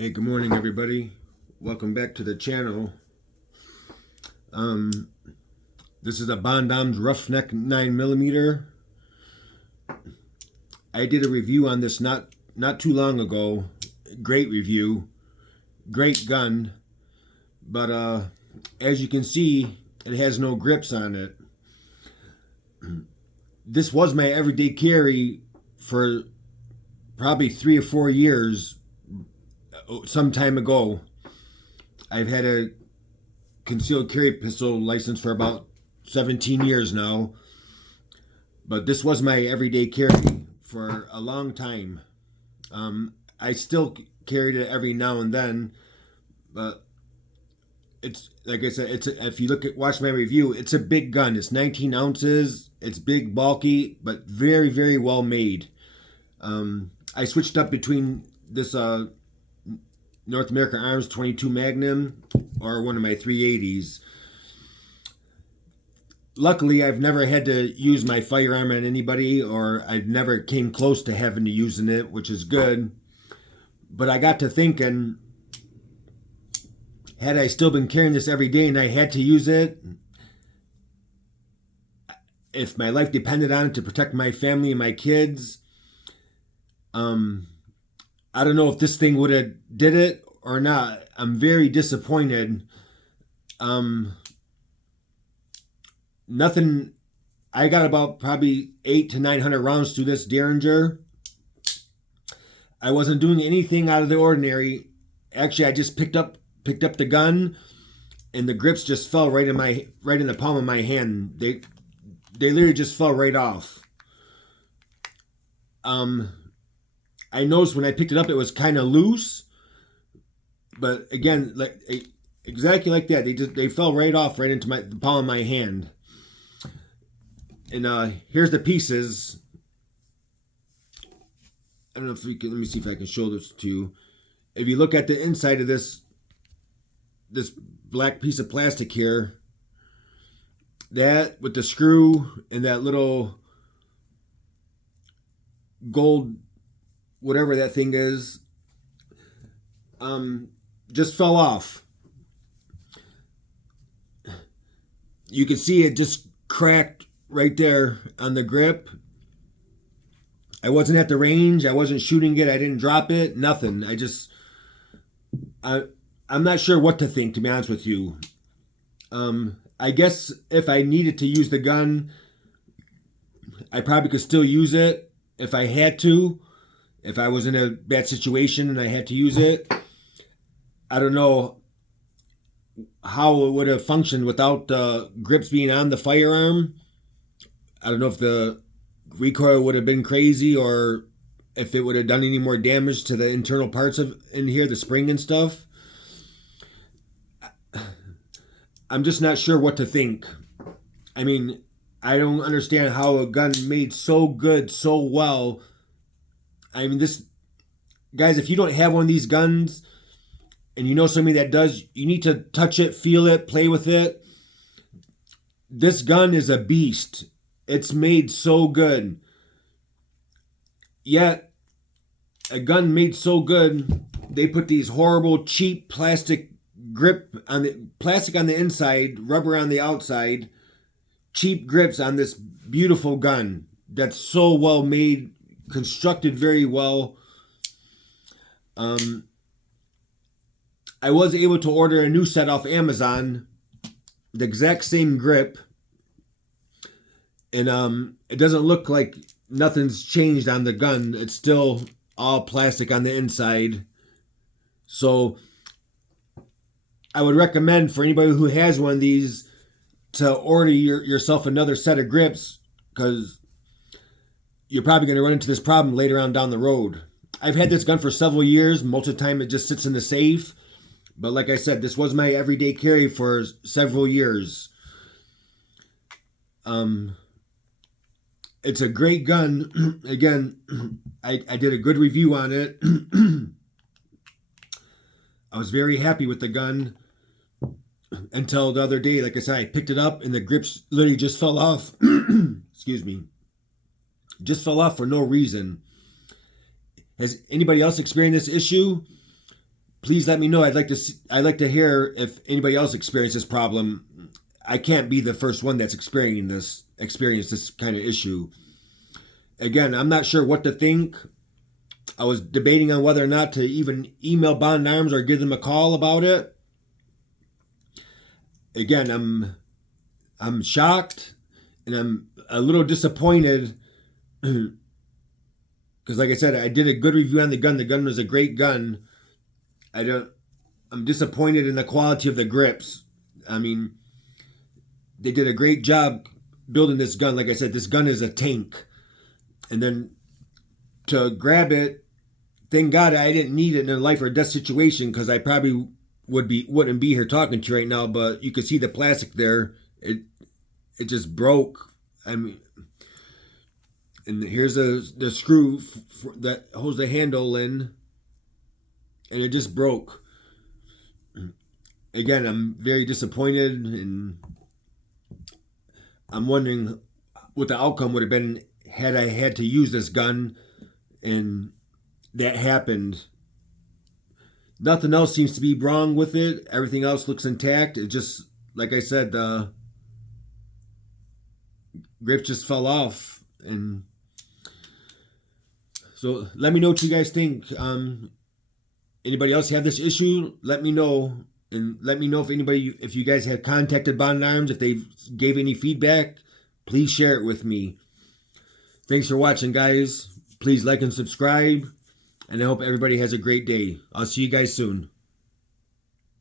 Hey, good morning, everybody. Welcome back to the channel. This is a Bondam's Roughneck 9mm. I did a review on this not too long ago. Great review, great gun, but as you can see, it has no grips on it. This was my everyday carry for probably 3 or 4 years. Some time ago. I've had a concealed carry pistol license for about 17 years now, but this was my everyday carry for a long time. I still carried it every now and then, but it's like I said, if you watch my review, it's a big gun. It's 19 ounces. It's big, bulky, but very, very well made. I switched up between this North American Arms 22 Magnum or one of my 380s. Luckily, I've never had to use my firearm on anybody, or I've never came close to having to using it, which is good. But I got to thinking, had I still been carrying this every day and I had to use it, if my life depended on it to protect my family and my kids, I don't know if this thing would have did it or not. I'm very disappointed. Nothing. I got about probably 800 to 900 rounds through this Derringer. I wasn't doing anything out of the ordinary. Actually, I just picked up the gun, and the grips just fell right in the palm of my hand. They literally just fell right off. I noticed when I picked it up, it was kind of loose, but again, exactly like that, they fell right off right into the palm of my hand. And here's the pieces. I don't know if we can. Let me see if I can show this to you. If you look at the inside of this black piece of plastic here, that with the screw and that little gold, whatever that thing is, just fell off. You can see it just cracked right there on the grip. I wasn't at the range. I wasn't shooting it. I didn't drop it. Nothing. I'm not sure what to think, to be honest with you. I guess if I needed to use the gun, I probably could still use it if I had to. If I was in a bad situation and I had to use it. I don't know how it would have functioned without the grips being on the firearm. I don't know if the recoil would have been crazy or if it would have done any more damage to the internal parts in here, the spring and stuff. I'm just not sure what to think. I mean, I don't understand how a gun made so good, so well. I mean, guys, if you don't have one of these guns and you know somebody that does, you need to touch it, feel it, play with it. This gun is a beast. It's made so good. Yet, a gun made so good, they put these horrible, cheap plastic plastic on the inside, rubber on the outside, cheap grips on this beautiful gun that's so well made, constructed very well. I was able to order a new set off Amazon, the exact same grip, and it doesn't look like nothing's changed on the gun. It's still all plastic on the inside. So I would recommend for anybody who has one of these to order yourself another set of grips, because you're probably going to run into this problem later on down the road. I've had this gun for several years. Most of the time it just sits in the safe. But like I said, this was my everyday carry for several years. It's a great gun. Again, I did a good review on it. I was very happy with the gun until the other day. Like I said, I picked it up and the grips literally just fell off. Excuse me. Just fell off for no reason. Has anybody else experienced this issue? please let me know. I'd like to hear if anybody else experienced this problem. I can't be the first one that's experiencing this kind of issue. Again, I'm not sure what to think. I was debating on whether or not to even email Bond Arms or give them a call about it. Again, I'm shocked and I'm a little disappointed because, like I said, I did a good review on the gun. The gun was a great gun. I'm disappointed in the quality of the grips. I mean, they did a great job building this gun. Like I said, this gun is a tank. And then to grab it, thank God I didn't need it in a life or death situation, because I probably wouldn't be here talking to you right now. But you could see the plastic there. It just broke. I mean, and here's the screw that holds the handle in, and it just broke. Again, I'm very disappointed, and I'm wondering what the outcome would have been had I had to use this gun and that happened. Nothing else seems to be wrong with it. Everything else looks intact. It just, like I said, the grips just fell off. And so let me know what you guys think. Anybody else have this issue? Let me know. And let me know if you guys have contacted Bond Arms, if they gave any feedback. Please share it with me. Thanks for watching, guys. Please like and subscribe. And I hope everybody has a great day. I'll see you guys soon.